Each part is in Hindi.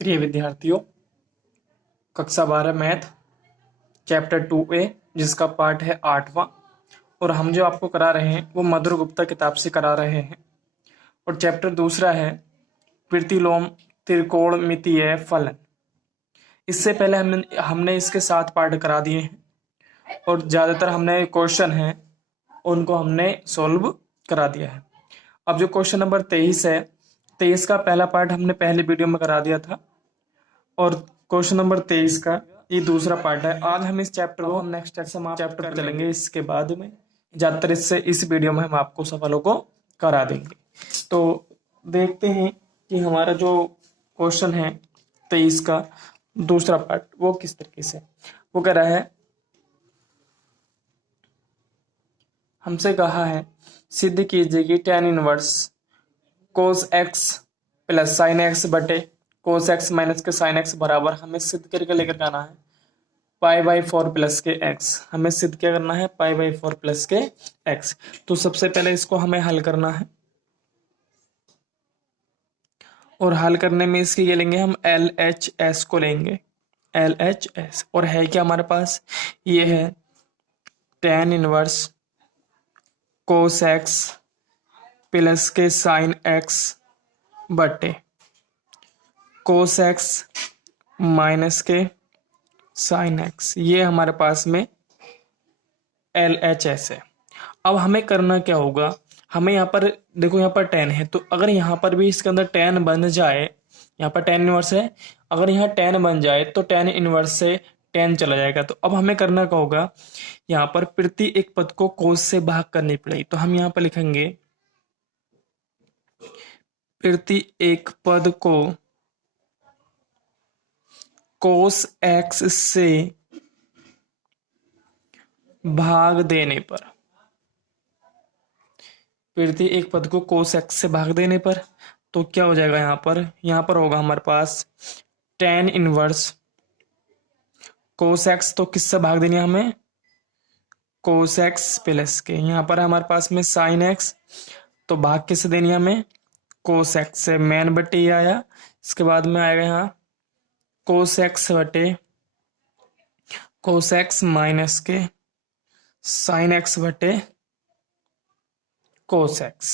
प्रिय विद्यार्थियों, कक्षा 12 मैथ चैप्टर 2A जिसका पाठ है 8वां और हम जो आपको करा रहे हैं वो मधुर गुप्ता किताब से करा रहे हैं। और चैप्टर दूसरा है प्रतिलोम त्रिकोणमितीय फलन। इससे पहले हमने इसके 7 पाठ करा दिए हैं और ज़्यादातर हमने क्वेश्चन हैं उनको हमने सॉल्व करा दिया है। अब जो क्वेश्चन नंबर 23 है, 23 का पहला पार्ट हमने पहले वीडियो में करा दिया था और क्वेश्चन नंबर 23 का ये दूसरा पार्ट है। आज हम इस चैप्टर को हम नेक्स्ट चैप्टर पर चलेंगे। इसके बाद में ज्यादातर इस वीडियो में हम आपको सवालों को करा देंगे। तो देखते हैं कि हमारा जो क्वेश्चन है 23 का दूसरा पार्ट वो किस तरीके से वो कह रहा है। हमसे कहा है सिद्ध कीजिए कि tan inverse cos x plus sine x बटे cos x माइनस के साइन एक्स बराबर हमें सिद्ध करके लेकर आना है π/4 प्लस के x। हमें सिद्ध क्या करना है π/4 प्लस के x। तो सबसे पहले इसको हमें हल करना है और हल करने में इसकी ये लेंगे हम LHS को लेंगे LHS। और है क्या हमारे पास, ये है tan inverse cos x plus के साइन x बटे cos x माइनस के साइन x। ये हमारे पास में LHS है। अब हमें करना क्या होगा, हमें यहाँ पर देखो यहाँ पर tan है, तो अगर यहाँ पर भी इसके अंदर tan बन जाए, यहाँ पर tan इनवर्स है, अगर यहाँ tan बन जाए तो tan इनवर्स से tan चला जाएगा। तो अब हमें करना क्या होगा, यहाँ पर प्रति एक पद को cos से भाग करनी पड़ेगी। तो हम यहाँ पर लिखेंगे प्रति एक पद को cos x से भाग देने पर, प्रति एक पद को cos x से भाग देने पर तो क्या हो जाएगा, यहाँ पर होगा हमारे पास tan इनवर्स cos x। तो किससे भाग देनी है हमें, cos x प्लस के, यहाँ पर हमारे पास में sin x, तो भाग किससे देनी है हमें cos x से। मैन बटे ये आया, इसके बाद में आएगा यहाँ cos x बटे cos x माइनस के sin x बटे cos x।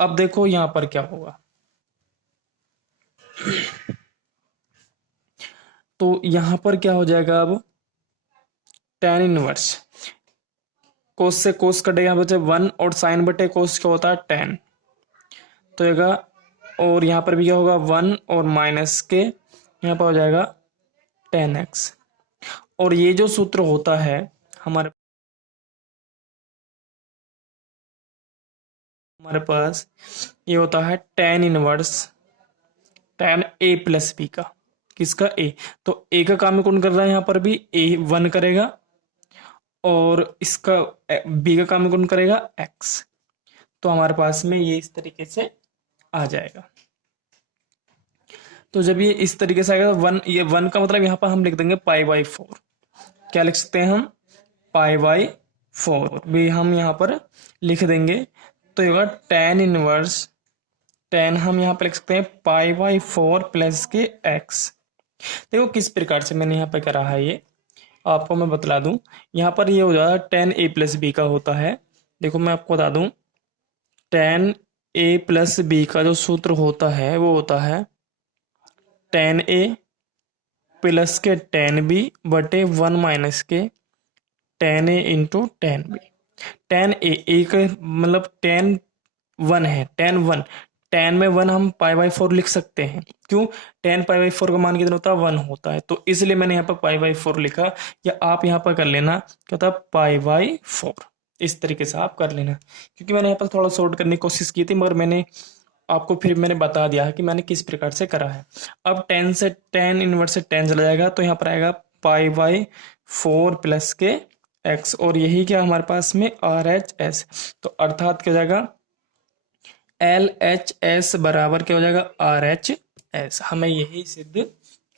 अब देखो यहाँ पर क्या होगा, तो यहाँ पर क्या हो जाएगा, अब tan इनवर्स cos से cos कटेगा, बचे 1 और sin बटे cos क्या होता है tan, तो येगा और यहाँ पर भी क्या होगा 1 और माइनस के यहाँ पर हो जाएगा tan x। और ये जो सूत्र होता है हमारे पास ये होता है tan inverse tan a plus b का, किसका a। तो a का काम कौन कर रहा है, यहाँ पर भी a 1 करेगा और इसका b का काम कौन करेगा x। तो हमारे पास में ये इस तरीके से आ जाएगा। तो जब ये इस तरीके से आएगा तो 1, ये 1 का मतलब यहाँ पर हम लिख देंगे π/4। क्या लिख सकते हैं हम π/4 भी हम यहाँ पर लिख देंगे। तो ये होगा tan इनवर्स, tan हम यहाँ पर लिख सकते हैं π/4 प्लस के x। देखो किस प्रकार से मैंने यहाँ पे करा है, ये आपको मैं बतला दूं। यहाँ पर ये हो जाएगा tan a प्लस बी का होता है। देखो मैं आपको बता दूं, tan a प्लस बी का जो सूत्र होता है वो होता है tan a प्लस के tan b बटे 1 माइनस के tan a into tan b। tan a एक मतलब tan 1 है, tan में 1 हम π/4 लिख सकते हैं। क्यों, tan π/4 का मान कितना होता है 1 होता है, तो इसलिए मैंने यहाँ पर π/4 लिखा। या आप यहाँ पर कर लेना क्या होता है π/4, इस तरीके से आप कर लेना। क्योंकि मैंने यहाँ पर थोड़ा शॉर्ट करने की कोशिश की थी, मगर मैंने आपको फिर मैंने बता दिया है कि मैंने किस प्रकार से करा है। अब tan इनवर्स से tan चला जाएगा, तो यहाँ पर आएगा π/4 प्लस के x। और यही क्या हमारे पास में RHS, तो अर्थात क्या हो जाएगा LHS बराबर क्या हो जाएगा RHS। हमें यही सिद्ध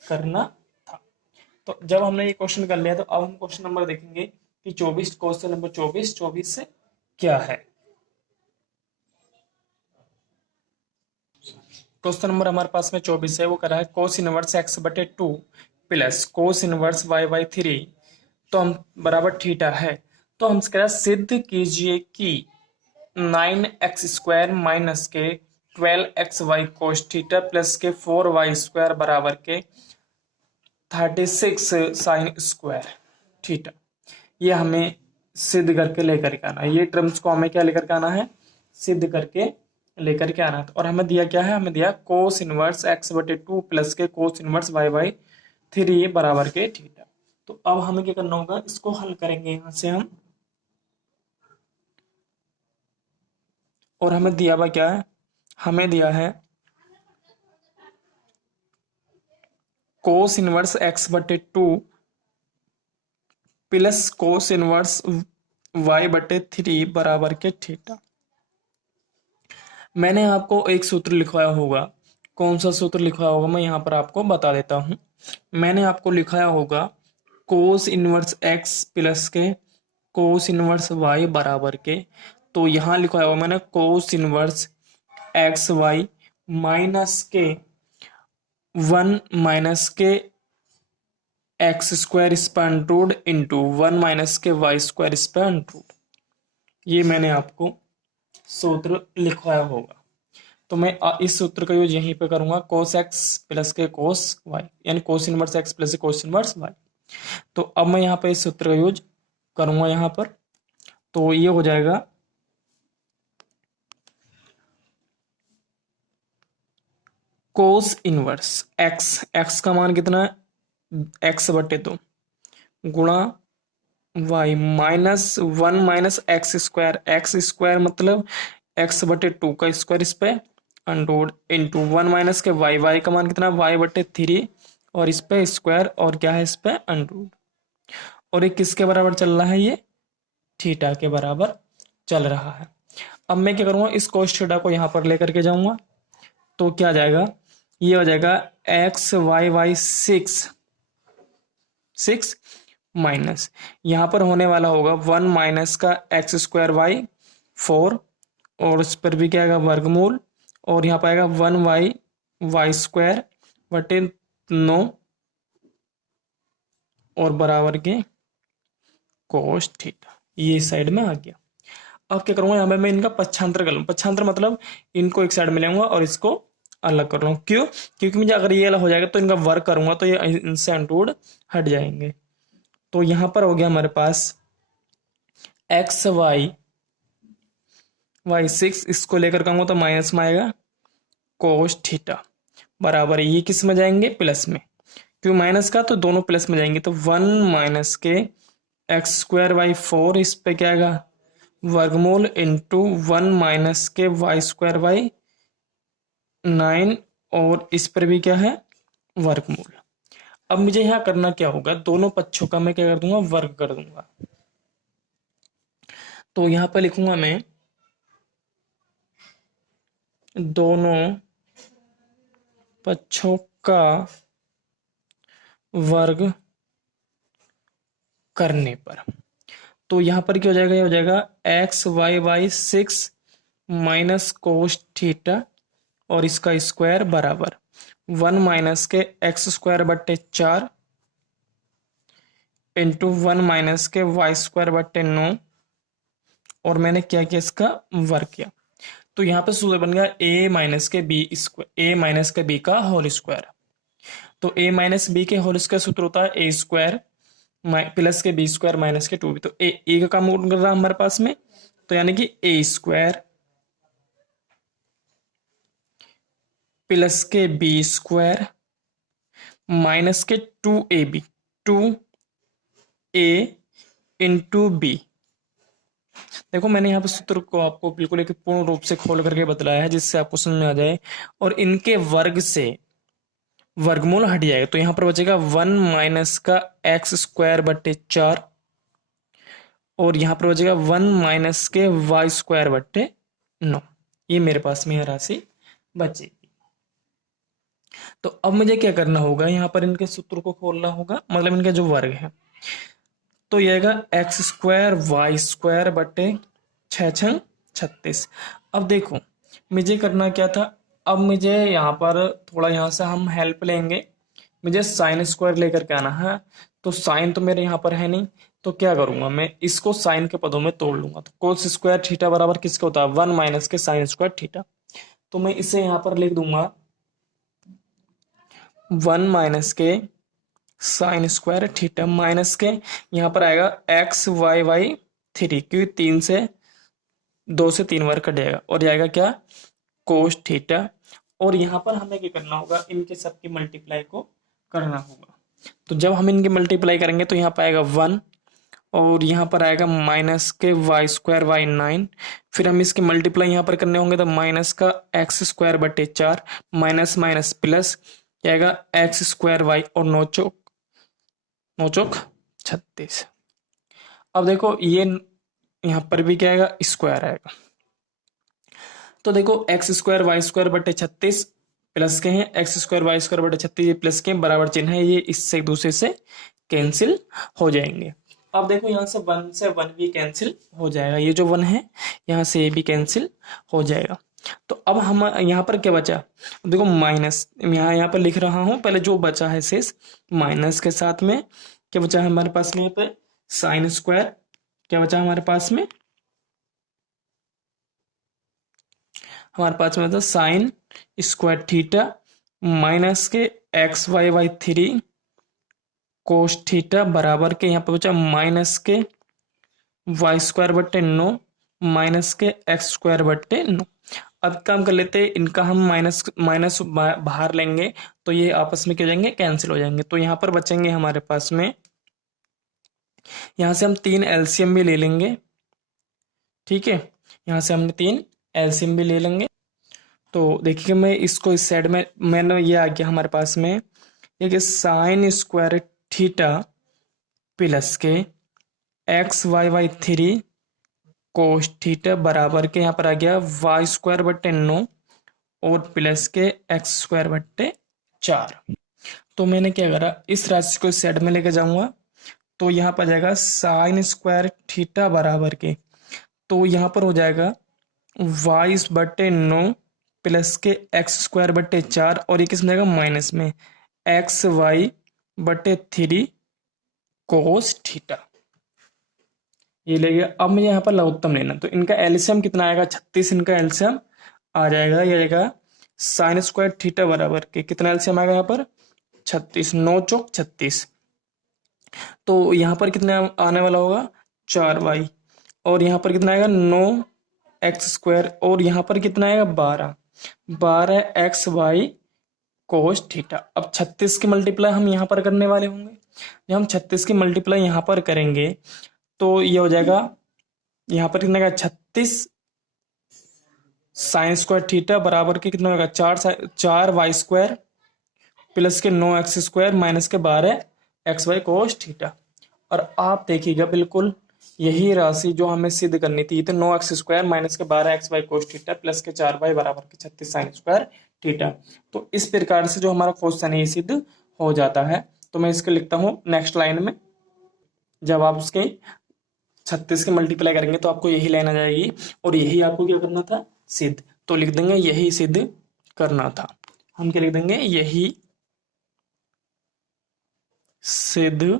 करना था। तो जब हमने ये क्वेश्चन कर लिया तो अब हम क्वेश्चन नंबर देखेंगे कि 24, क्वेश्चन नंबर 24 से क्या है। क्वेश्चन नंबर हमारे पास में 24 है, वो कह रहा है कोस इनवर्स एक्स बटे two plus cos inverse y by three, तो हम बराबर थीटा है। तो हमसे कह रहा है सिद्ध कीजिए कि 9x² माइनस के 12xy कोस थीटा प्लस के 4y² बराबर के 36 साइन स्क्वायर थीटा। ये हमें सिद्ध करके लेकर के आना है। ये टर्म्स को हमें क्या लेकर के आना है, सिद्ध करके लेकर के आना है। और हमें दिया क्या है, हमें दिया कोस इनवर्स एक्स बटे टू प्लस के cos inverse y by three बराबर के थीटा। तो अब हमें क्या करना होगा, इसको हल करेंगे यहां से हम। और हमें दिया हुआ क्या है, हमें दिया है कोस इनवर्स एक्स बटे two plus cos inverse y बटे थ्री बराबर के थीटा। मैंने आपको एक सूत्र लिखवाया होगा, कौन सा सूत्र लिखवाया होगा मैं यहाँ पर आपको बता देता हूँ। मैंने आपको लिखाया होगा कोस इनवर्स एक्स प्लस के कोस इनवर्स वाई बराबर के, तो यहाँ लिखवाया होगा मैंने cos inverse x y minus के 1 माइनस के x square span root into 1 minus के वाई स्क्वायर स्पैन रूट। ये मैंने आपको सूत्र लिखवाया होगा। तो मैं इस सूत्र का यूज यहीं पे करूंगा, कोस एक्स प्लस के कोस वाई, यानी कोस इनवर्स एक्स प्लस के कोस इनवर्स वाई। तो अब मैं यहाँ पे इस सूत्र का यूज करूंगा यहाँ पर, तो ये हो जाएगा कोस इनवर्स एक्स, एक्स का मान कितना है, एक्स बटे दो गुणा y minus 1 minus x square मतलब एक्स बटे टू का स्क्वायर इस पे अंडोड इंटू 1 माइनस के वाई, वाई का मान कितना, वाई बटे थ्री और इस पे स्क्वायर और क्या है इस पे अंडोड। और ये किसके बराबर चल रहा है, ये थीटा के बराबर चल रहा है। अब मैं क्या करूंगा, इस कोस थीटा को यहाँ पर लेकर के जाऊंगा, तो क्या जाएगा, ये हो जाएगा x y y six minus यहाँ पर होने वाला होगा 1 माइनस का एक्स स्क्वायर वाई 4 और इस पर भी क्या आएगा वर्गमूल, और यहाँ पर आएगा 1 वाई वाई स्क्वायर बटे 9 और बराबर के कोस थीटा। ये इस साइड में आ गया। अब क्या करूंगा, यहाँ पे मैं इनका पक्षांतर कर लूँ, पक्षांतर मतलब इनको एक साइड में लेऊंगा और इसको अलग कर रहा हूँ। क्यों, क्योंकि मुझे अगर ये अलग हो जाएगा तो इनका वर्ग करूंगा तो ये इनसे अंटूड हट जाएंगे। तो यहां पर हो गया हमारे पास एक्स वाई वाई सिक्स, इसको लेकर कहूंगा तो माइनस में आएगा कोस थीटा बराबर ये किस में जाएंगे, प्लस में, क्यों माइनस का तो दोनों प्लस में जाएंगे। तो 1 माइनस के एक्स स्क्वायर बाई 4 इस पे क्या आएगा वर्गमूल इंटू 1 माइनस के वाई स्क्वायर बाई 9 और इस पर भी क्या है वर्गमूल। अब मुझे यहाँ करना क्या होगा, दोनों पक्षों का मैं क्या कर दूंगा, वर्ग कर दूंगा। तो यहाँ पर लिखूंगा मैं दोनों पक्षों का वर्ग करने पर, तो यहाँ पर क्या हो जाएगा, ये हो जाएगा x y y six minus cos theta और इसका स्क्वायर बराबर 1 माइनस के एक्स स्क्वायर बट्टे 4 इंटू 1 माइनस के वाई स्क्वायर बट्टे 9 और मैंने क्या किया इसका वर्ग किया। तो यहाँ पे सूत्र बन गया a माइनस के बी स्क्वायर, ए माइनस के बी का होल स्क्वायर। तो a माइनस बी के होल स्क्वायर सूत्र होता है ए स्क्वायर प्लस के बी स्क्वायर माइनस के 2b। तो ए का काम कर रहा है हमारे पास में, तो यानी कि ए स्क्वायर प्लस के बी स्क्वायर माइनस के 2ab 2a इंटू बी। देखो मैंने यहाँ पे सूत्र को आपको बिल्कुल एक पूर्ण रूप से खोल करके बतलाया है जिससे आपको समझ में आ जाए, और इनके वर्ग से वर्गमूल हट जाएगा। तो यहाँ पर बचेगा 1 माइनस का एक्स स्क्वायर बट्टे 4 और यहाँ पर बचेगा 1 माइनस के वाई स्क्वायर बट्टे 9। ये मेरे पास में यह राशि बचेगी। तो अब मुझे क्या करना होगा, यहाँ पर इनके सूत्र को खोलना होगा, मतलब इनके जो वर्ग है। तो ये आएगा एक्स स्क्वायर वाई स्क्वायर बटे 6 6 36। अब देखो मुझे करना क्या था, अब मुझे यहाँ पर थोड़ा यहाँ से हम हेल्प लेंगे, मुझे साइन स्क्वायर लेकर के आना है। तो साइन तो मेरे यहाँ पर है नहीं, तो क्या करूंगा मैं, इसको साइन के पदों में तोड़ लूंगा। तो कोस स्क्वायर थीटा बराबर किसके होता है, 1 माइनस के साइन स्क्वायर थीटा। तो मैं इसे यहाँ पर लिख दूंगा 1 माइनस के साइन स्क्वायर थीटा माइनस के यहाँ पर आएगा एक्स वाई वाई थ्री, क्योंकि 2 से 3 बार कट जाएगा और जाएगा क्या, कोस थीटा। और यहाँ पर हमें क्या करना होगा, इनके सबकी मल्टीप्लाई को करना होगा। तो जब हम इनकी मल्टीप्लाई करेंगे तो यहाँ पर आएगा 1 और यहाँ पर आएगा माइनस के वाई स्क्वायर वाई 9। फिर हम इसकी मल्टीप्लाई यहाँ पर करने होंगे तो माइनस का एक्स स्क्वायर बटे 4 माइनस माइनस प्लस क्या आएगा एक्स स्क्वायर वाई और 9 चौक 36। अब देखो ये यहाँ पर भी क्या आएगा, स्क्वायर आएगा। तो देखो एक्स स्क्वायर वाई स्क्वायर बटे 36 प्लस के हैं, एक्स स्क्वायर वाई स्क्वायर बटे 36 प्लस के बराबर चिन्ह है, ये इससे एक दूसरे से कैंसिल हो जाएंगे। अब देखो यहाँ से 1 से 1 भी कैंसिल हो जाएगा, ये जो 1 है यहाँ से ये भी कैंसिल हो जाएगा। तो अब हम यहाँ पर क्या बचा, देखो माइनस, यहाँ पर लिख रहा हूँ, पहले जो बचा है शेष माइनस के साथ में क्या बचा है हमारे पास में, यहाँ पे साइन स्क्वायर क्या बचा हमारे पास में, हमारे पास में था साइन स्क्वायर थीटा माइनस के x y y three cos theta बराबर के यहाँ पे बचा माइनस के वाई स्क्वायर बट्टे 9 माइनस के एक्स स्क्वायर बट्टे 9। अब काम कर लेते हैं, इनका हम माइनस माइनस बाहर लेंगे तो ये आपस में क्या हो जाएंगे, कैंसिल हो जाएंगे। तो यहाँ पर बचेंगे हमारे पास में, यहाँ से हम 3 एलसीएम भी ले लेंगे, ठीक है, यहाँ से हमने 3 एलसीएम भी ले लेंगे। तो देखिए मैं इसको इस साइड में मैंने ये आ गया हमारे पास में, ये कि साइन स्क्वायर थीटा प्लस के x y y three cos theta बराबर के यहाँ पर आ गया वाई स्क्वायर बट्टे 9 और प्लस के एक्स स्क्वायर बट्टे 4। तो मैंने क्या करा, इस राशि को इस साइड में लेके जाऊंगा तो यहाँ पर जाएगा साइन स्क्वायर थीटा बराबर के, तो यहाँ पर हो जाएगा वाई बट्टे 9 प्लस के एक्स स्क्वायर बट्टे 4 और ये किस में जाएगा माइनस में एक्स वाई बट्टे 3 कोस थीटा, ये ले गया। अब मुझे यहाँ पर लघुत्तम लेना, तो इनका एलसीएम कितना आएगा, 36 इनका एलसीएम आ जाएगा, ये आएगा साइन स्क्वायर थीटा बराबर के कितना एलसीएम आएगा यहाँ पर 36, 9 चौक 36। तो यहाँ पर कितना आने वाला होगा 4y और यहाँ पर कितना आएगा 9 एक्स स्क्वायर और यहाँ पर कितना आएगा 12 एक्स वाई कोस थीटा। अब 36 की मल्टीप्लाई हम यहाँ पर करने वाले होंगे, जब हम 36 की मल्टीप्लाई यहाँ पर करेंगे तो ये हो जाएगा यहाँ पर कितना 36 साइन स्क्वायर थीटा बराबर के कितना होगा 4 वाई स्क्वायर प्लस के 9 एक्स स्क्वायर माइनस के 12 एक्स वाई कोस थीटा। और आप देखिएगा बिल्कुल यही राशि जो हमें सिद्ध करनी थी, तो 9 एक्स स्क्वायर माइनस के 12 x y cos theta plus के 4 वाई बराबर के 36 साइन स्क्वायर थीटा। तो इस प्रकार से जो हमारा क्वेश्चन है ये सिद्ध हो जाता है। तो मैं इसको लिखता हूँ नेक्स्ट लाइन में, जब आप उसके 36 के मल्टीप्लाई करेंगे तो आपको यही लाइन आ जाएगी और यही आपको क्या करना था, सिद्ध। तो लिख देंगे यही सिद्ध करना था, हम क्या लिख देंगे, यही सिद्ध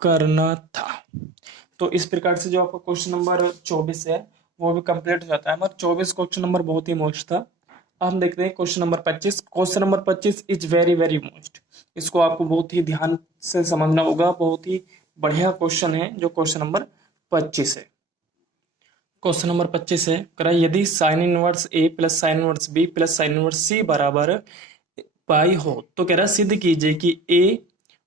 करना था। तो इस प्रकार से जो आपका क्वेश्चन नंबर 24 है वो भी कंप्लीट हो जाता है। हमारा 24 क्वेश्चन नंबर बहुत ही मोस्ट था। अब हम देखते हैं question number 25। Question number 25 is very very most, इसको आपको बहुत ही ध्यान से समझना होगा, बहुत ही बढ़िया क्वेश्चन है जो क्वेश्चन नंबर 25 है। क्वेश्चन नंबर 25 है, कह रहा है यदि sine inverse A plus sine inverse B plus sine inverse C बराबर पाई हो तो कह रहा है सिद्ध कीजिए कि ए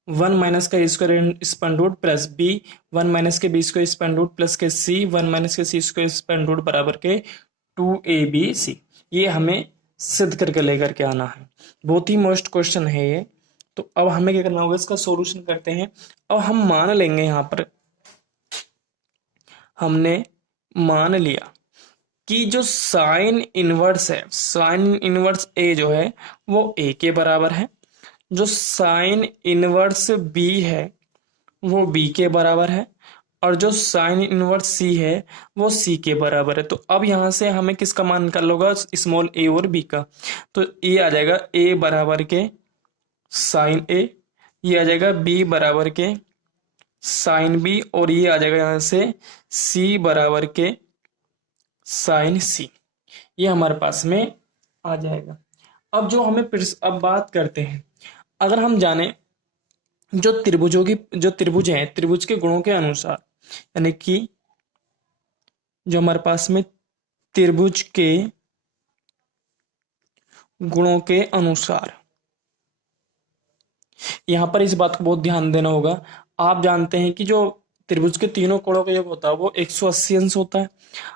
1 माइनस का square square root plus B 1 minus के B square square root plus के सी 1 माइनस के सी स्क्वायर स्क्वायर रूट बराबर के 2ab। ये हमें सिद्ध करके लेकर के आना है, बहुत ही मोस्ट क्वेश्चन है ये। तो अब हमें क्या करना होगा, इसका सॉल्यूशन करते हैं। अब हम मान लेंगे, यहाँ पर हमने मान लिया कि जो साइन इनवर्स है, साइन इनवर्स ए जो है वो ए के बराबर है, जो साइन इनवर्स बी है वो बी के बराबर है और जो साइन इनवर्स सी है वो सी के बराबर है। तो अब यहां से हमें किसका मान निकालना होगा, स्मॉल ए और बी का। तो ये आ जाएगा ए बराबर के साइन ए, ये आ जाएगा बी बराबर के साइन बी, और ये आ जाएगा यहां से सी बराबर के साइन सी। ये हमारे पास में आ जाएगा। अब जो हमें अब बात करते हैं, अगर हम जाने जो त्रिभुज हैं, त्रिभुज के गुणों के अनुसार, यानी कि जो हमारे पास में त्रिभुज के गुणों के अनुसार, यहां पर इस बात को बहुत ध्यान देना होगा। आप जानते हैं कि जो त्रिभुज के तीनों कोणों का योग होता है वो 180 अंश होता है,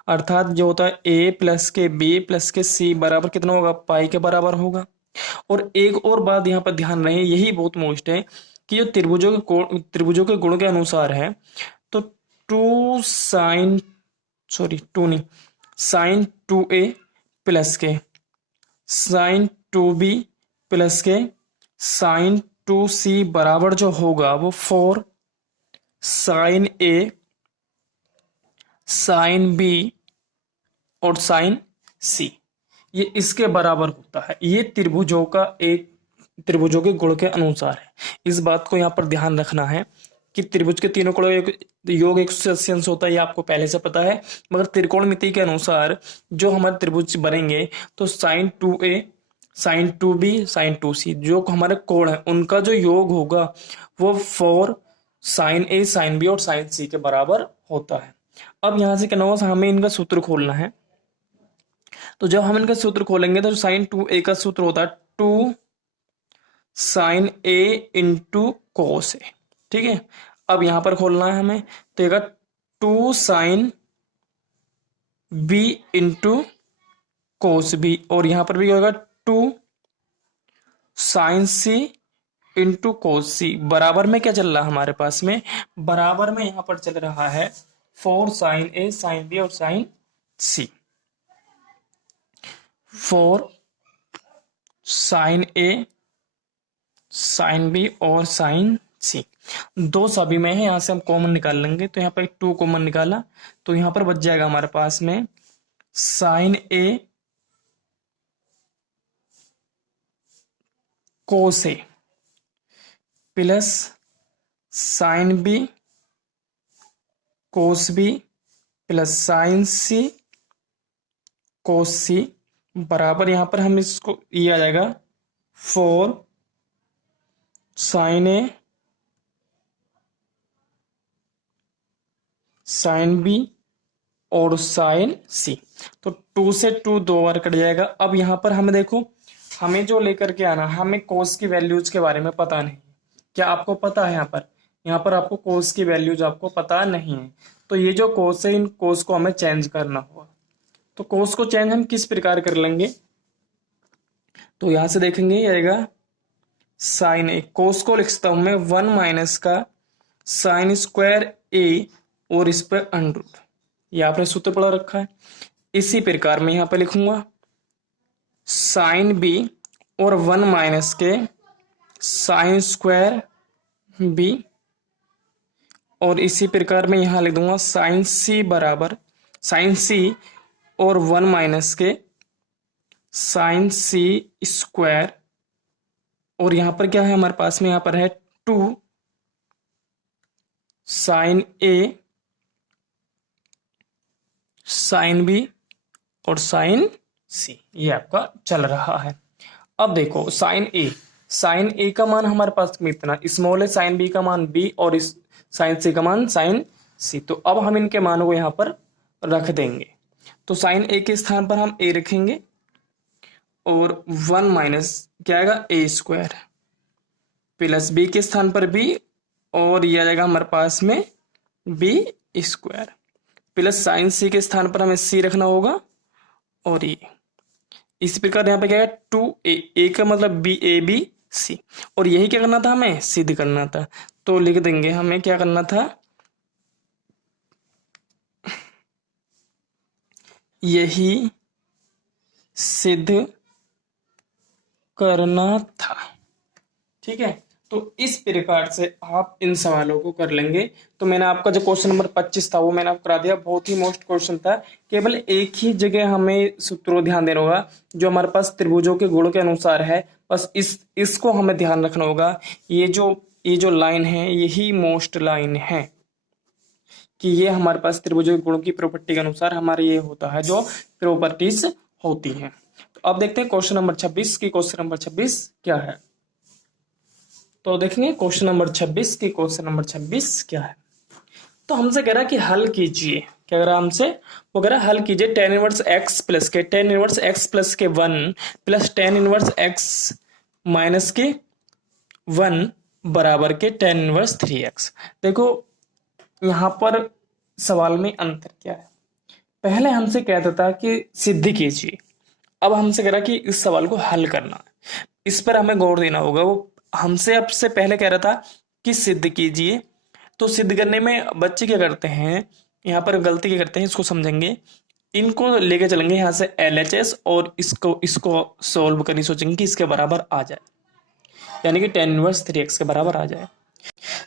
अर्थात जो होता है ए प्लस के बी प्लस के सी बराबर कितना होगा, पाई के बराबर होगा। और एक और बात यहाँ पर ध्यान रहे, यही बहुत मोस्ट है, कि जो त्रिभुजों के गुण के अनुसार है, तो टू साइन, सॉरी टू नहीं, साइन टू ए प्लस के साइन टू बी प्लस के साइन टू सी बराबर जो होगा वो 4 साइन ए साइन बी और साइन सी, ये इसके बराबर होता है। ये त्रिभुजों के गुण के अनुसार है। इस बात को यहाँ पर ध्यान रखना है कि त्रिभुज के तीनों कोणों योग 180 अंश होता है, ये आपको पहले से पता है। मगर त्रिकोणमिति के अनुसार जो हमारे त्रिभुज बनेंगे, तो sine two A sine two B sine two C जो हमारे कोण है उनका जो योग होगा वो 4 साइन ए साइन बी और साइन सी के बराबर होता है। अब यहां से क्या होगा, हमें इनका सूत्र खोलना है। तो जब हम इनका सूत्र खोलेंगे तो साइन टू ए का सूत्र होता है 2 साइन ए इंटू कोस ए, ठीक है। अब यहां पर खोलना है हमें, तो ये 2 sine b into cos b, और यहां पर भी होगा 2 साइन सी इंटू कोस सी। बराबर में क्या चल रहा है हमारे पास में, बराबर में यहां पर चल रहा है 4 साइन ए साइन बी और sine C. 4 sine A sine B और साइन सी, दो सभी में है, यहां से हम कॉमन निकाल लेंगे। तो यहां पर 2 कॉमन निकाला, तो यहां पर बच जाएगा हमारे पास में sine A cos A plus sine B cos B plus sine C cos C बराबर, यहां पर हम इसको ये आ जाएगा 4 साइन ए साइन बी और साइन सी। तो 2 से 2 दो बार कट जाएगा। अब यहां पर हमें देखो, हमें जो लेकर के आना, हमें कोस की वैल्यूज के बारे में पता नहीं। क्या आपको पता है यहाँ पर आपको कोस की वैल्यूज आपको पता नहीं है। तो ये जो कोस है, इन कोस को हमें चेंज करना होगा। तो कोस को चेंज हम किस प्रकार कर लेंगे, तो यहां से देखेंगे ये आएगा साइन ए, कोस को लिखता हूं मैं 1 माइनस का साइन स्क्वायर ए और इस पर अंडर, ये आपने सूत्र पढ़ा रखा है। इसी प्रकार मैं यहां पर लिखूंगा साइन बी और 1 माइनस के साइन स्क्वायर बी, और इसी प्रकार मैं यहां लिख दूंगा साइन सी बराबर साइन सी और 1 माइनस के साइन सी स्क्वायर, और यहां पर क्या है हमारे पास में, यहां पर है 2 साइन ए साइन बी और साइन सी, ये आपका चल रहा है। अब देखो साइन ए का मान हमारे पास में इतना स्मॉल है, साइन बी का मान बी और इस साइन सी का मान साइन सी। तो अब हम इनके मानों को यहां पर रख देंगे। तो साइन ए के स्थान पर हम ए रखेंगे और 1 माइनस क्या आएगा ए स्क्वायर प्लस बी के स्थान पर बी, और ये आ जाएगा हमारे पास में बी स्क्वायर प्लस साइन सी के स्थान पर हमें सी रखना होगा, और ये इसी प्रकार यहाँ पे क्या है 2a, का मतलब बी ए बी सी, और यही क्या करना था, हमें सिद्ध करना था। तो लिख देंगे हमें क्या करना था, यही सिद्ध करना था, ठीक है। तो इस प्रकार से आप इन सवालों को कर लेंगे। तो मैंने आपका जो क्वेश्चन नंबर 25 था वो मैंने आपको करा दिया। बहुत ही मोस्ट क्वेश्चन था। केवल एक ही जगह हमें सूत्रों ध्यान देना होगा जो हमारे पास त्रिभुजों के गुण के अनुसार है। बस इसको हमें ध्यान रखना होगा। ये जो लाइन है यही मोस्ट लाइन है कि ये हमारे पास त्रिभुजों के गुणों की प्रॉपर्टी के अनुसार हमारे ये होता है जो प्रॉपर्टीज होती हैं। तो अब देखते हैं क्वेश्चन नंबर 26 की। क्वेश्चन नंबर 26 क्या है? तो देखेंगे क्वेश्चन नंबर 26 की। क्वेश्चन नंबर 26 क्या है? तो हमसे कह रहा है कि हल कीजिए। क्या कह रहा है हमसे? वो कह रहा है हल कीजिए tan इनवर्स x प्लस के tan इनवर्स x प्लस के 1 plus tan inverse x minus के 1 बराबर के tan इनवर्स 3x। देखो यहाँ पर सवाल में अंतर क्या है। पहले हमसे कहता था कि सिद्ध कीजिए, अब हमसे कह रहा कि इस सवाल को हल करना है। इस पर हमें गौर देना होगा। वो हमसे अब से पहले कह रहा था कि सिद्ध कीजिए। तो सिद्ध करने में बच्चे क्या करते हैं, यहाँ पर गलती क्या करते हैं इसको समझेंगे। इनको लेके चलेंगे यहाँ से LHS और इसको सोल्व करनी सोचेंगे कि इसके बराबर आ जाए, यानी कि tan इनवर्स 3x के बराबर आ जाए।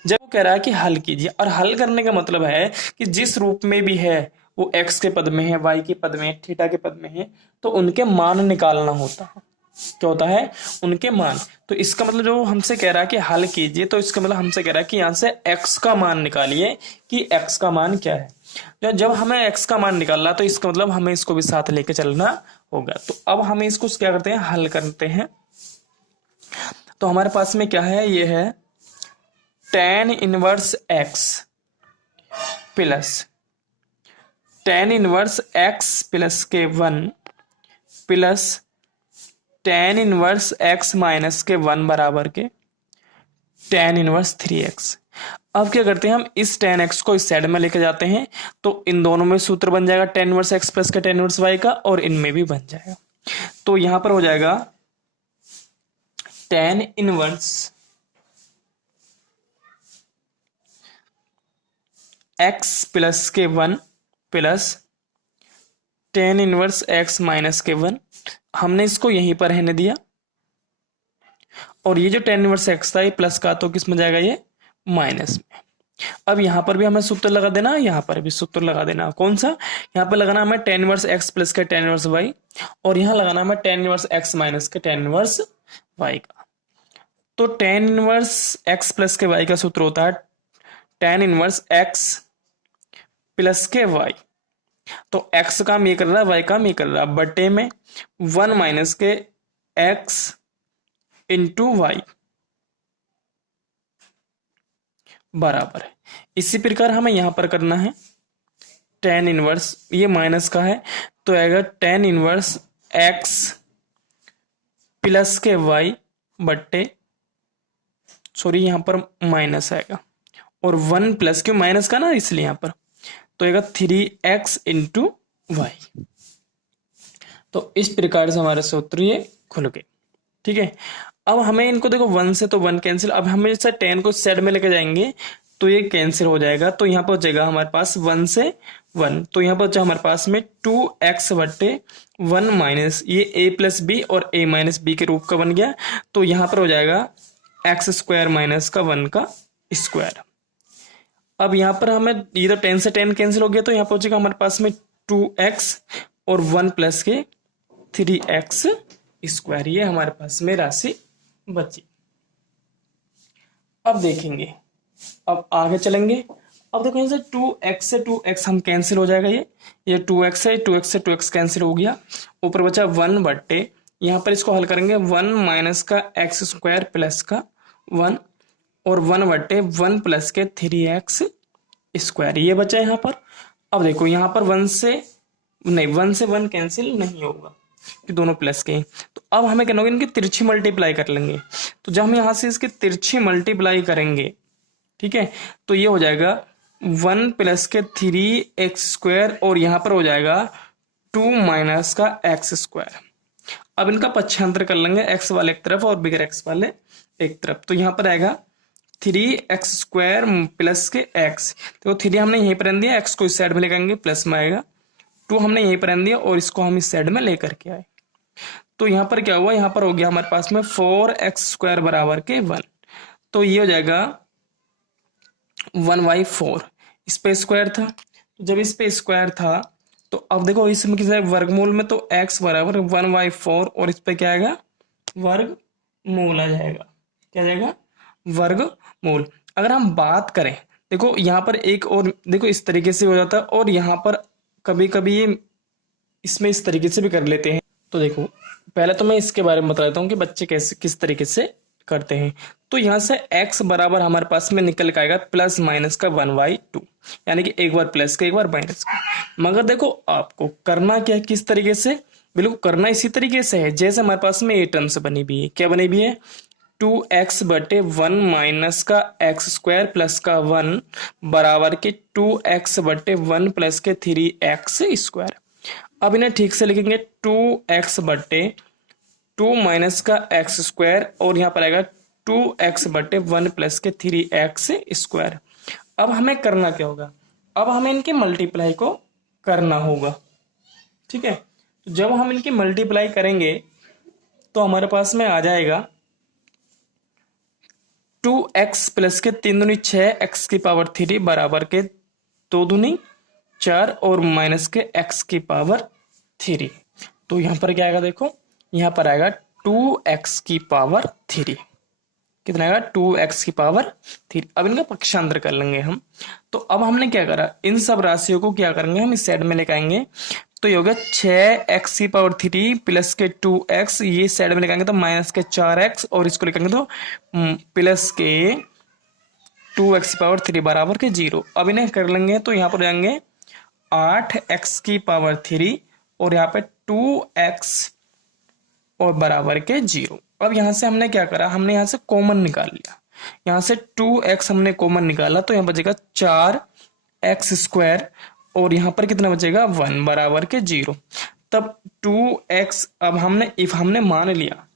जब वो कह रहा है कि हल कीजिए, और हल करने का मतलब है कि जिस रूप में भी है वो x के पद में है, y के पद में है, थीटा के पद में है, तो उनके मान निकालना होता है। क्या होता है? उनके मान। तो इसका मतलब जो हमसे कह रहा है कि हल कीजिए, तो इसका मतलब हमसे कह रहा है कि यहाँ से x का मान निकालिए कि x का मान क्या है। जब हमें x का मान निकालना तो इसका मतलब हमें इसको भी साथ लेके चलना होगा। तो अब हमें इसको क्या करते हैं, हल करते हैं। तो हमारे पास में क्या है, ये है tan inverse x plus tan inverse x plus के 1 plus tan inverse x minus के 1 बराबर के tan इनवर्स 3x। अब क्या करते हैं, हम इस tan x को इस साइड में लेके जाते हैं, तो इन दोनों में सूत्र बन जाएगा tan इनवर्स x प्लस का tan इनवर्स y का, और इनमें भी बन जाएगा। तो यहां पर हो जाएगा tan इनवर्स x प्लस के 1 plus tan inverse x minus के 1। हमने इसको यहीं पर रहने दिया, और ये जो tan इनवर्स x था ये प्लस का, तो किस में जाएगा, ये माइनस में। अब यहां पर भी हमें सूत्र लगा देना, यहां पर भी सूत्र लगा देना। कौन सा? यहां पर लगाना हमें tan इनवर्स x प्लस का tan इनवर्स y, और यहां लगाना हमें tan इनवर्स x माइनस का tan इनवर्स y का। तो tan इनवर्स x प्लस के y का सूत्र होता है tan इनवर्स x प्लस के y। तो x काम ये कर रहा है, y काम ये कर रहा है, बटे में 1 माइनस के x इंटू वाई बराबर है। इसी प्रकार हमें यहां पर करना है tan इनवर्स, ये माइनस का है तो आएगा tan इनवर्स x प्लस के y बट्टे, सॉरी यहां पर माइनस आएगा, और 1 प्लस, क्यों माइनस का ना इसलिए यहां पर, तो आएगा 3x इंटू वाई। तो इस प्रकार से हमारे सूत्र ये खुल गए। ठीक है, अब हमें इनको देखो 1 से तो 1 कैंसिल, अब हमें जैसे tan को साइड में लेके जाएंगे तो ये कैंसिल हो जाएगा। तो यहाँ पर बचेगा हमारे पास 1 से 1, तो यहाँ पर बचा हमारे पास में 2x बट्टे 1 माइनस ये a प्लस बी और a माइनस बी के रूप का बन गया। तो यहाँ पर हो जाएगा x स्क्वायर माइनस का 1 का स्क्वायर। अब यहाँ पर हमें ये तो 10 से 10 कैंसिल हो गया, तो यहाँ पर बचेगा हमारे पास में 2x और 1 प्लस के 3x स्क्वायर। ये हमारे पास में राशि बची। अब देखेंगे, अब आगे चलेंगे। अब देखो यहाँ से 2x से 2x हम कैंसिल हो जाएगा, ये 2x है, 2x से 2x कैंसिल हो गया। ऊपर बचा 1 बट्टे, यहाँ पर इसको हल करेंगे 1 माइनस का x स्क्वायर प्लस का 1 और 1 बट्टे 1 प्लस के 3x स्क्वायर, ये बचा यहाँ पर। अब देखो यहाँ पर 1 से 1 कैंसिल नहीं होगा कि दोनों प्लस के हैं। तो अब हमें क्या होगा, इनकी तिरछी मल्टीप्लाई कर लेंगे। तो जब हम यहाँ से इसकी तिरछी मल्टीप्लाई करेंगे, ठीक है, तो ये हो जाएगा 1 प्लस के 3x स्क्वायर और यहाँ पर हो जाएगा 2 माइनस का x स्क्वायर। अब इनका पक्षांतर कर लेंगे, x वाले एक तरफ और बिगर x वाले एक तरफ। तो यहाँ पर आएगा 3x स्क्वायर प्लस के x, तो 3 हमने यहीं पर रख दिया, x को इस साइड में लेकर प्लस में आएगा, 2 हमने यहीं पर रख दिया और इसको हम इस साइड में लेकर के आए। तो यहाँ पर क्या हुआ, यहाँ पर हो गया हमारे पास में 4x स्क्वायर बराबर के 1। तो ये हो जाएगा 1/4। इस पे स्क्वायर था, तो जब इस पे स्क्वायर था तो अब देखो इसमें किस वर्गमूल में, तो x बराबर 1/4 और इस पे क्या आएगा, वर्गमूल आ जाएगा। क्या आ जाएगा, वर्गमूल। अगर हम बात करें, देखो यहाँ पर एक और देखो इस तरीके से हो जाता है, और यहाँ पर कभी कभी ये इसमें इस तरीके से भी कर लेते हैं। तो देखो पहले तो मैं इसके बारे में बता देता हूँ कि बच्चे कैसे किस तरीके से करते हैं। तो यहाँ से x बराबर हमारे पास में निकल के आएगा प्लस माइनस का 1/2, यानी कि एक बार प्लस का एक बार माइनस का। मगर देखो आपको करना क्या है, किस तरीके से, बिल्कुल करना इसी तरीके से है जैसे हमारे पास में ये टर्म्स बनी हुई है। क्या बनी हुई है, 2x/1 माइनस का x² प्लस का 1 बराबर के 2x/1 प्लस के 3x²। अब इन्हें ठीक से लिखेंगे, 2x/2 माइनस का x² और यहाँ पर आएगा 2x/1 प्लस के 3x²। अब हमें करना क्या होगा, अब हमें इनके मल्टीप्लाई को करना होगा। ठीक है, तो जब हम इनकी मल्टीप्लाई करेंगे तो हमारे पास में आ जाएगा 2x प्लस के 3 दूनी 6 x³ बराबर के 2 दूनी 4 और माइनस के x³। तो यहां पर क्या आएगा, देखो यहां पर आएगा 2x³। कितना आएगा, 2x³। अब इनका पक्षांतर कर लेंगे हम। तो अब हमने क्या करा, इन सब राशियों को क्या करेंगे, हम इस साइड में लेके आएंगे। तो ये हो गया 6x³ प्लस के 2x, ये साइड में लेके तो माइनस के 4x, और इसको लेकर तो प्लस के 2x³ बराबर के 0। अब इन्हें कर लेंगे तो यहाँ पर जाएंगे 8x³ और यहाँ पे 2x और बराबर के 0। अब यहाँ से हमने क्या करा, हमने यहाँ से कॉमन निकाल लिया। यहाँ से 2x हमने कॉमन निकाला तो यहाँ बचेगा 4x² और यहाँ पर कितना बचेगा 1 बराबर के 0। तब 2x, अब हमने इफ हमने मान लिया,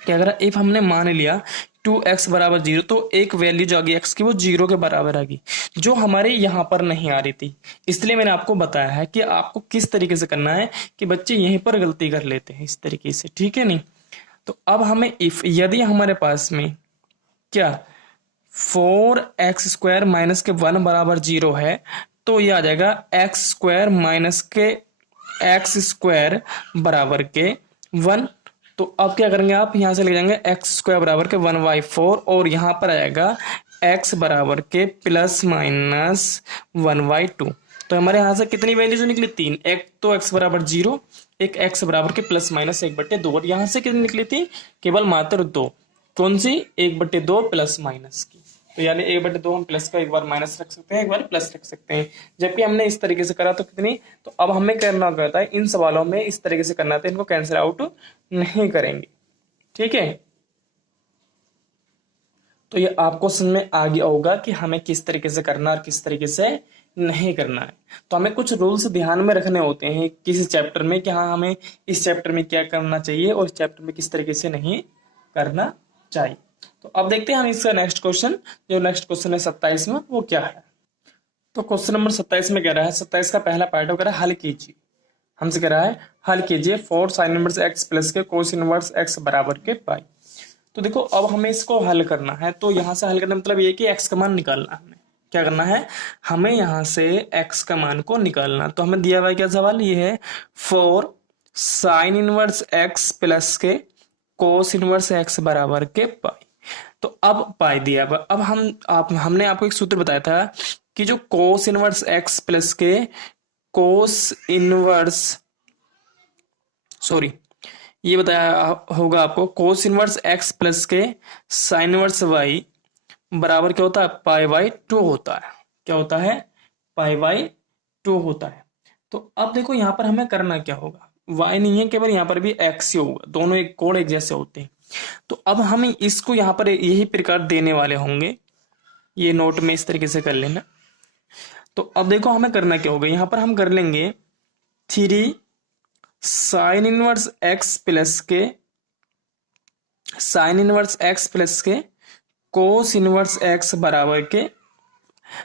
क्या करा, इफ हमने मान लिया 2x बराबर 0, तो एक वैल्यू जो आ गई x की वो 0 के बराबर आ गई, जो हमारे यहाँ पर नहीं आ रही थी। इसलिए मैंने आपको बताया है कि आपको किस तरीके से करना है, कि बच्चे यहीं पर गलती कर लेते हैं इस तरीके से। ठीक है नहीं, तो अब हमें इफ यदि हमारे पास में क्या 4x² माइनस के 1 बराबर 0 है, तो ये आ जाएगा x² माइनस के x² बराबर के 1। तो अब क्या करेंगे, आप यहां से ले जाएंगे x² बराबर के 1/4 और यहां पर आएगा x बराबर के प्लस माइनस 1/2। तो हमारे यहां से कितनी वैल्यू जो निकली, 3। एक तो x बराबर 0, एक x बराबर के प्लस माइनस 1/2, और यहां से कितनी निकली थी, केवल मात्र 2। कौन सी, 1/2 प्लस माइनस की। तो यानी 1/2 हम प्लस का एक बार माइनस रख सकते हैं, एक बार प्लस रख सकते हैं। जबकि हमने इस तरीके से करा तो कितनी, तो अब हमें करना कहता है इन सवालों में इस तरीके से करना था, इनको कैंसिल आउट नहीं करेंगे। ठीक है, तो ये आपको समझ में आ गया होगा कि हमें किस तरीके से करना और किस तरीके से नहीं करना है। तो हमें कुछ रूल्स ध्यान में रखने होते हैं किसी चैप्टर में, कि हाँ हमें इस चैप्टर में क्या करना चाहिए और इस चैप्टर में किस तरीके से नहीं करना चाहिए। तो अब देखते हैं हम इसका नेक्स्ट क्वेश्चन, जो नेक्स्ट क्वेश्चन है 27 में, वो क्या है। तो क्वेश्चन नंबर 27 में कह रहा है, 27 का पहला पार्ट हो, कह रहा है हल कीजिए। हमसे कह रहा है हल कीजिए 4 sin इनवर्स x प्लस के cos इनवर्स x बराबर के पाई। तो देखो अब हमें इसको हल करना है, तो यहां से हल करने मतलब ये कि x का मान निकालना है। हमें क्या करना है, हमें यहां से x का मान को निकालना। तो हमें दिया हुआ क्या सवाल, ये है 4 sin इनवर्स x प्लस के cos इनवर्स x बराबर के पाई। तो अब पाई दिया, अब हमने आपको एक सूत्र बताया था कि जो cos इनवर्स x प्लस के cos इनवर्स, सॉरी ये बताया होगा आपको, cos इनवर्स x प्लस के sin इनवर्स y बराबर क्या होता है, π/2 होता है। क्या होता है, π/2 होता है। तो अब देखो यहाँ पर हमें करना क्या होगा, y नहीं है केवल, यहाँ पर भी x ही होगा, दोनों एक कोण एक जैसे होते हैं। तो अब हम इसको यहाँ पर यही प्रकार देने वाले होंगे, ये नोट में इस तरीके से कर लेना। तो अब देखो हमें करना क्या होगा, यहाँ पर हम कर लेंगे 3 sin इनवर्स x प्लस के sin इनवर्स x प्लस के cos इनवर्स x बराबर के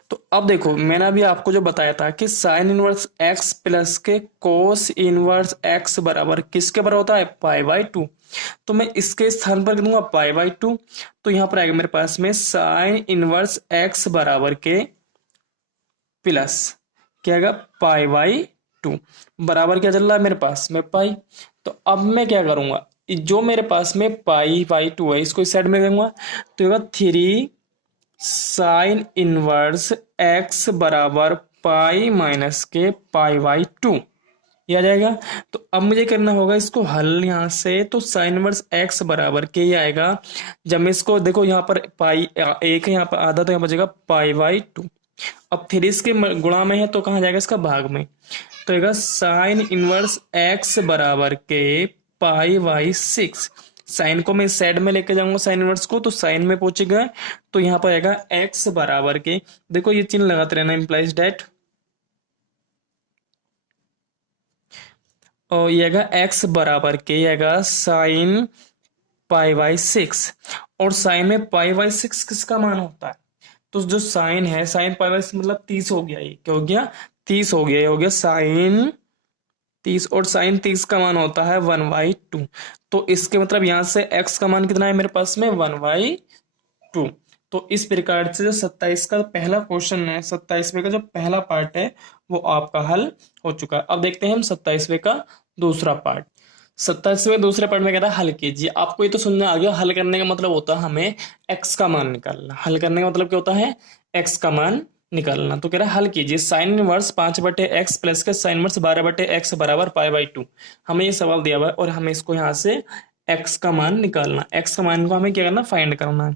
तो अब देखो मैंने अभी आपको जो बताया था कि साइन इनवर्स एक्स प्लस के कोस इनवर्स एक्स बराबर किसके बराबर होता है, पाई बाई टू। तो मैं इसके स्थान पर दूंगा पाई बाई टू, तो यहां पर आएगा मेरे पास में साइन इनवर्स एक्स बराबर के प्लस क्या आएगा, पाई बाई टू, बराबर क्या चल रहा है मेरे पास में, पाई। तो अब मैं क्या करूंगा, जो मेरे पास में पाई बाई टू है इसको इस साइड में दूंगा, तो होगा थ्री साइन इनवर्स एक्स बराबर पाई माइनस के पाई बाई टू, ये आ जाएगा। तो अब मुझे करना होगा इसको हल यहाँ से, तो साइन इनवर्स एक्स बराबर के ही आएगा। जब मैं इसको देखो यहाँ पर पाई एक है, यहाँ पर आधा, तो यहाँ बचेगा पाई बाई टू। अब थ्री इसके गुणा में है तो कहाँ जाएगा, इसका भाग में, तो आएगा साइन इनवर्स एक्स बराबर के पाई बाई सिक्स। साइन को मैं साइड में लेके जाऊंगा साइन इनवर्स को, तो साइन में पहुंचेगा, तो यहाँ पर आएगा एक्स बराबर के, देखो ये चिन्ह लगाते रहना, इंप्लाइज डेट, और ये आएगा एक्स बराबर के, ये आएगा साइन पाई बाई सिक्स। और साइन में पाई बाई सिक्स किसका मान होता है, तो जो साइन है, साइन पाई बाई मतलब 30 हो गया, ये क्या हो गया, 30 हो गया, ये हो गया साइन 30, और साइन 30 का मान होता है 1/2। तो इसके मतलब यहां से एक्स का मान कितना है मेरे पास में, 1/2। तो इस प्रकार से जो 27 का पहला क्वेश्चन है, 27वें का जो पहला पार्ट है वो आपका हल हो चुका है। अब देखते हैं हम 27वें का दूसरा पार्ट। 27वें दूसरे पार्ट में कह रहा है हल कीजिए। आपको ये तो सुनने आ गया, हल करने का मतलब होता है हमें एक्स का मान निकालना। हल करने का मतलब क्या होता है, एक्स का मान निकालना। तो कह रहा है हल कीजिए साइन इनवर्स 5/x प्लस के साइन इनवर्स 12/x बराबर पाई बाई टू। हमें ये सवाल दिया हुआ है और हमें इसको यहाँ से एक्स का मान निकालना, एक्स का मान को हमें क्या करना, फाइंड करना है।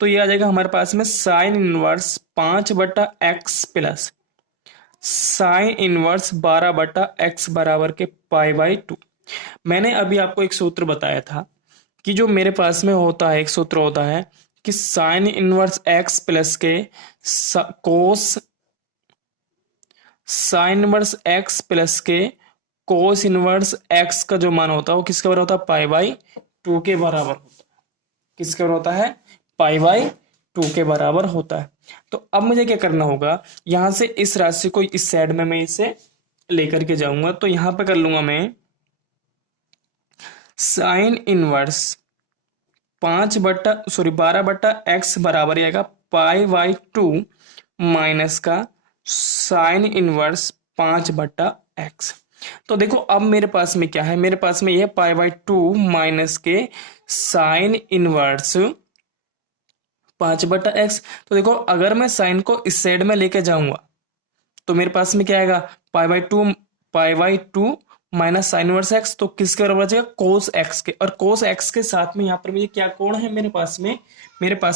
तो ये आ जाएगा हमारे पास में sine inverse 5/x plus sine inverse 12/x बराबर के पाई बाई टू। मैंने अभी आपको एक सूत्र बताया था कि जो मेरे पास में होता है, एक सूत्र होता है कि साइन इनवर्स x प्लस के कोस साइन इनवर्स x प्लस के कोस इनवर्स x का जो मान होता है वो किसके बराबर होता है, पाई बाई टू के बराबर होता है। किसके बराबर होता है, पाई बाई टू के बराबर होता है। तो अब मुझे क्या करना होगा, यहां से इस राशि को इस साइड में मैं इसे लेकर के जाऊंगा, तो यहां पे कर लूंगा मैं साइन इनवर्स 12/x बराबर आएगा पाई बाई टू माइनस का साइन इनवर्स 5/x। तो देखो अब मेरे पास में क्या है, मेरे पास में ये पाई बाई टू माइनस के साइन इनवर्स 5/x। तो देखो अगर मैं साइन को इस साइड में लेके जाऊंगा तो मेरे पास में क्या आएगा, pi by two minus sine inverse x, तो किसके बराबर बचेगा, कोस एक्स के। और कोस एक्स के साथ में यहाँ पर मुझे क्या कोण है मेरे पास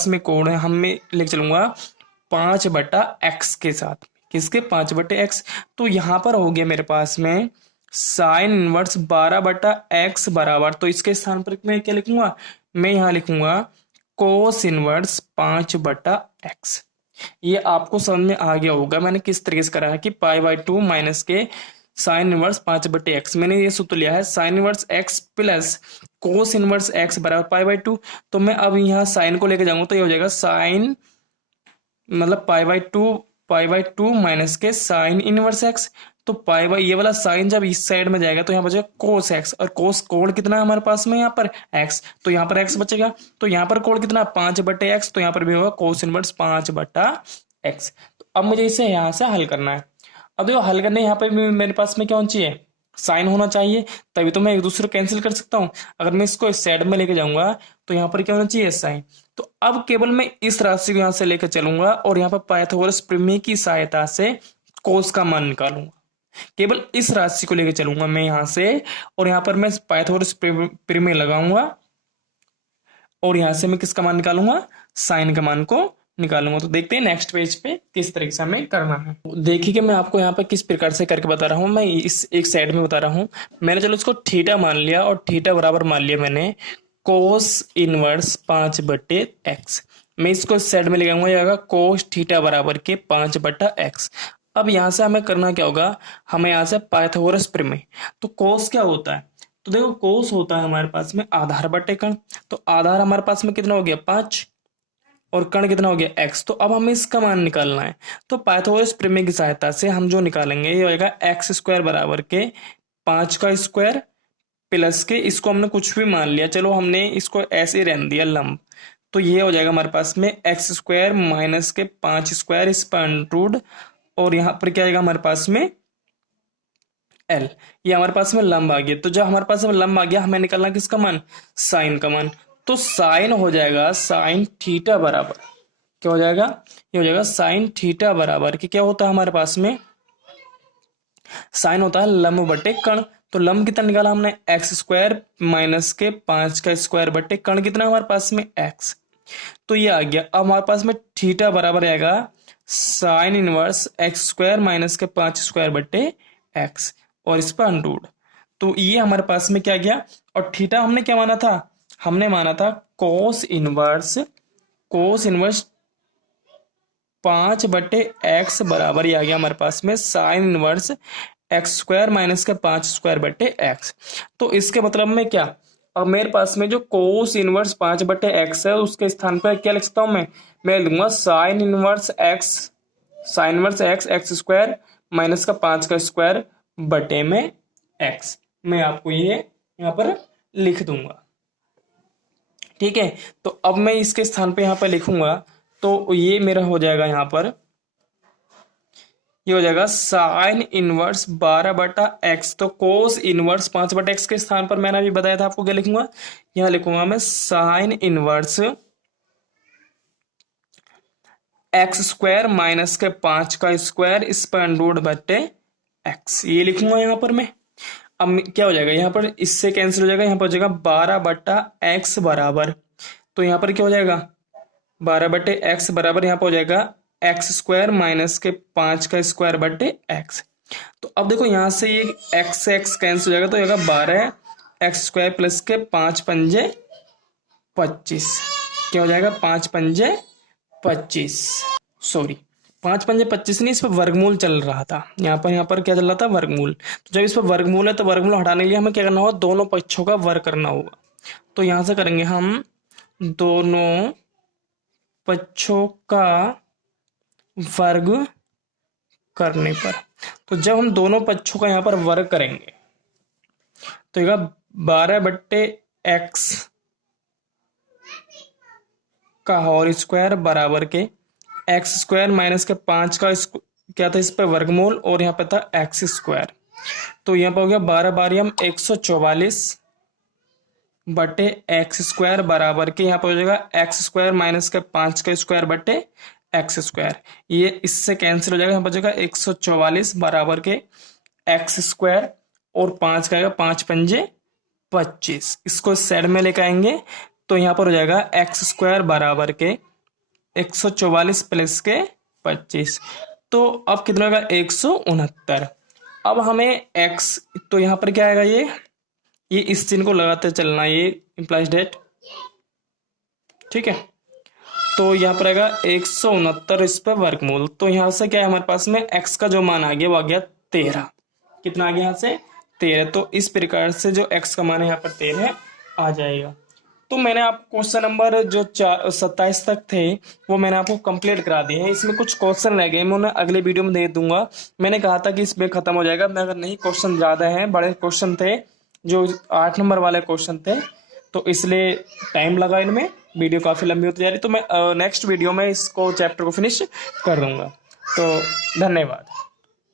में कोण है, हम मैं लेके चलूंगा 5/x के साथ, किसके, 5/x। तो यहाँ पर हो गया मेरे पास में साइन इनवर्स 12/x बराबर, तो इसके स्थान पर मैं क्या लिखूंगा, मैं यहाँ लिखूंगा कोस इनवर्स 5/x। ये आपको समझ में आ गया होगा मैंने किस तरीके से करा है कि पाई बाई टू माइनस के साइन इनवर्स 5/x। मैंने ये सूत्र लिया है sine inverse x plus cos inverse x बराबर पाई बाई टू। तो मैं अब यहाँ साइन को लेके जाऊंगा तो ये हो जाएगा साइन मतलब पाई बाई टू माइनस के साइन इनवर्स x। तो पाई बाई ये वाला साइन जब इस साइड में जाएगा तो यहाँ बचेगा कोस x, और कोस कोण कितना है हमारे पास में यहाँ पर x, तो यहाँ पर x बचेगा। तो यहाँ पर कोण कितना 5/x, तो यहाँ पर भी होगा कोस इनवर्स 5/x। तो अब मुझे इसे यहाँ से हल करना है। अब देखो हल करने यहाँ पे भी मेरे पास में क्या होना चाहिए, साइन होना चाहिए, तभी तो मैं एक दूसरे को कैंसिल कर सकता हूँ। अगर मैं इसको इस साइड में लेके जाऊंगा तो यहाँ पर क्या होना चाहिए, साइन। तो अब केवल मैं इस राशि को यहाँ से लेकर चलूंगा और यहाँ पर पाइथागोरस प्रमेय की सहायता से कोस का मान निकालूंगा। केवल इस राशि को लेकर चलूंगा मैं यहाँ से, और यहाँ पर मैं पाइथागोरस प्रमेय लगाऊंगा और यहाँ से मैं किसका मान निकालूंगा, साइन का मान को निकालूंगा। तो देखते हैं नेक्स्ट पेज पे किस तरीके से हमें करना है। देखिए कि मैं आपको यहाँ पर किस प्रकार से करके बता रहा हूँ। मैं इस एक साइड में बता रहा हूँ, मैंने चलो उसको थीटा मान लिया और थीटा बराबर मान लिया मैंने कोस इनवर्स 5/x। मैं इसको इस साइड में ले जाऊंगा, ये होगा कोस थीटा बराबर के 5/x। अब यहाँ से हमें करना क्या होगा, हमें यहाँ से पाइथागोरस प्रमेय। तो कोस क्या होता है, तो देखो कोस होता है हमारे पास में आधार बटे कण। तो आधार हमारे पास में कितना हो गया, 5, और कण कितना हो गया x। तो अब हमें इसका मान निकालना है। तो पाइथागोरस प्रमेय की सहायता से हम जो निकालेंगे ये होगा एक्स स्क्वायर बराबर के 5 का स्क्वायर प्लस के, इसको हमने कुछ भी मान लिया, चलो हमने इसको ऐसे ही रहने दिया लंब। तो ये हो जाएगा हमारे पास में एक्स स्क्वायर माइनस के 5 स्क्वायर इस पर अंडर, और यहाँ पर क्या आएगा हमारे पास में एल। ये हमारे पास में लंब आ गया। तो जब हमारे पास में लंब आ गया, हमें निकालना किसका मान, साइन का मान। तो साइन हो जाएगा साइन थीटा बराबर, क्या हो जाएगा, ये हो जाएगा साइन थीटा बराबर कि क्या होता है हमारे पास में, साइन होता है लंब बटे कण। तो लंब कितना निकाला हमने, एक्स स्क्वायर माइनस के 5 का स्क्वायर बटे कण कितना हमारे पास में एक्स। तो ये आ गया। अब हमारे पास में थीटा बराबर आएगा sine inverse x square minus के 5 स्क्वायर बटे एक्स, और इस पर अंडर। तो ये हमारे पास में क्या गया, और थीटा हमने क्या माना था, हमने माना था कोस इनवर्स 5 बटे एक्स बराबर, ये आ गया हमारे पास में sine inverse x square minus का 5 स्क्वायर बटे एक्स। तो इसके मतलब में क्या, अब मेरे पास में जो कोस इनवर्स 5 बटे एक्स है उसके स्थान पर क्या लिख सकता हूं मैं लूंगा sine inverse x x square minus का 5 का स्क्वायर बटे में एक्स। मैं आपको ये यहाँ पर लिख दूंगा, ठीक है। तो अब मैं इसके स्थान पे यहाँ पर लिखूंगा, तो ये मेरा हो जाएगा यहाँ पर, ये हो जाएगा साइन इनवर्स 12 बटा एक्स। तो कोस इनवर्स 5 बटा एक्स के स्थान पर मैंने अभी बताया था आपको क्या लिखूंगा, यहाँ लिखूंगा मैं sine inverse x square minus के 5 का स्क्वायर इस पर अंडर बटे एक्स, ये लिखूंगा यहाँ पर मैं। अब क्या हो जाएगा यहाँ पर, इससे कैंसिल हो जाएगा, यहाँ पर हो जाएगा 12 बटा एक्स बराबर, तो यहाँ पर क्या हो जाएगा 12 बटे एक्स बराबर, यहाँ पर हो जाएगा एक्स स्क्वायर माइनस के 5 का स्क्वायर बटे एक्स। तो अब देखो यहाँ से ये एक्स से एक्स कैंसिल हो जाएगा, तो हो जाएगा 12 एक्स स्क्वायर प्लस के 5 पंजे 25, क्या हो जाएगा 5 पंजे 25, सॉरी 5 पंजे 25 नहीं, इस पर वर्गमूल चल रहा था, यहाँ पर क्या चल रहा था, वर्गमूल। तो जब इस पर वर्गमूल है तो वर्गमूल हटाने के लिए हमें क्या करना होगा, दोनों पक्षों का वर्ग करना होगा। तो यहां से करेंगे हम दोनों पक्षों का वर्ग करने पर। तो जब हम दोनों पक्षों का यहाँ पर वर्ग करेंगे तो ये 12 बट्टे एक्स का होल स्क्वायर बराबर के एक्स स्क्वायर माइनस के 5 का क्या था इस पर वर्गमूल, और यहाँ पे था एक्स स्क्वायर। तो यहाँ पे हो गया 12 बारी हम 144 बटे एक्स स्क्वायर बराबर के, यहाँ पे हो जाएगा एक्स स्क्वायर माइनस के 5 का स्क्वायर बटे एक्स स्क्वायर, ये इससे कैंसिल हो जाएगा, यहाँ पर जाएगा 144 बराबर के एक्स स्क्वायर और 5 का आएगा 5 पंजे 25, इसको साइड में लेकर आएंगे तो यहाँ पर हो जाएगा एक्स स्क्वायर बराबर के 144 प्लस के 25, तो अब कितना होगा 169। अब हमें x, तो यहाँ पर क्या आएगा, ये इस चिन्ह को लगाते चलना, ये इंप्लाइज डेट, ठीक है। तो यहाँ पर आएगा 169 इस पर वर्गमूल। तो यहाँ से क्या है हमारे पास में x का जो मान आ गया वो आ गया 13, कितना आ गया यहाँ से 13। तो इस प्रकार से जो x का मान है यहाँ पर 13 आ जाएगा। तो मैंने आपको क्वेश्चन नंबर जो 27 तक थे वो मैंने आपको कंप्लीट करा दिए हैं। इसमें कुछ क्वेश्चन रह गए, मैं उन्हें अगले वीडियो में दे दूंगा। मैंने कहा था कि इसमें खत्म हो जाएगा, मगर नहीं, क्वेश्चन ज्यादा हैं, बड़े क्वेश्चन थे, जो 8 नंबर वाले क्वेश्चन थे, तो इसलिए टाइम लगा इनमें, वीडियो काफी लंबी होती जा रही। तो मैं नेक्स्ट वीडियो में इसको चैप्टर को फिनिश कर दूंगा। तो धन्यवाद।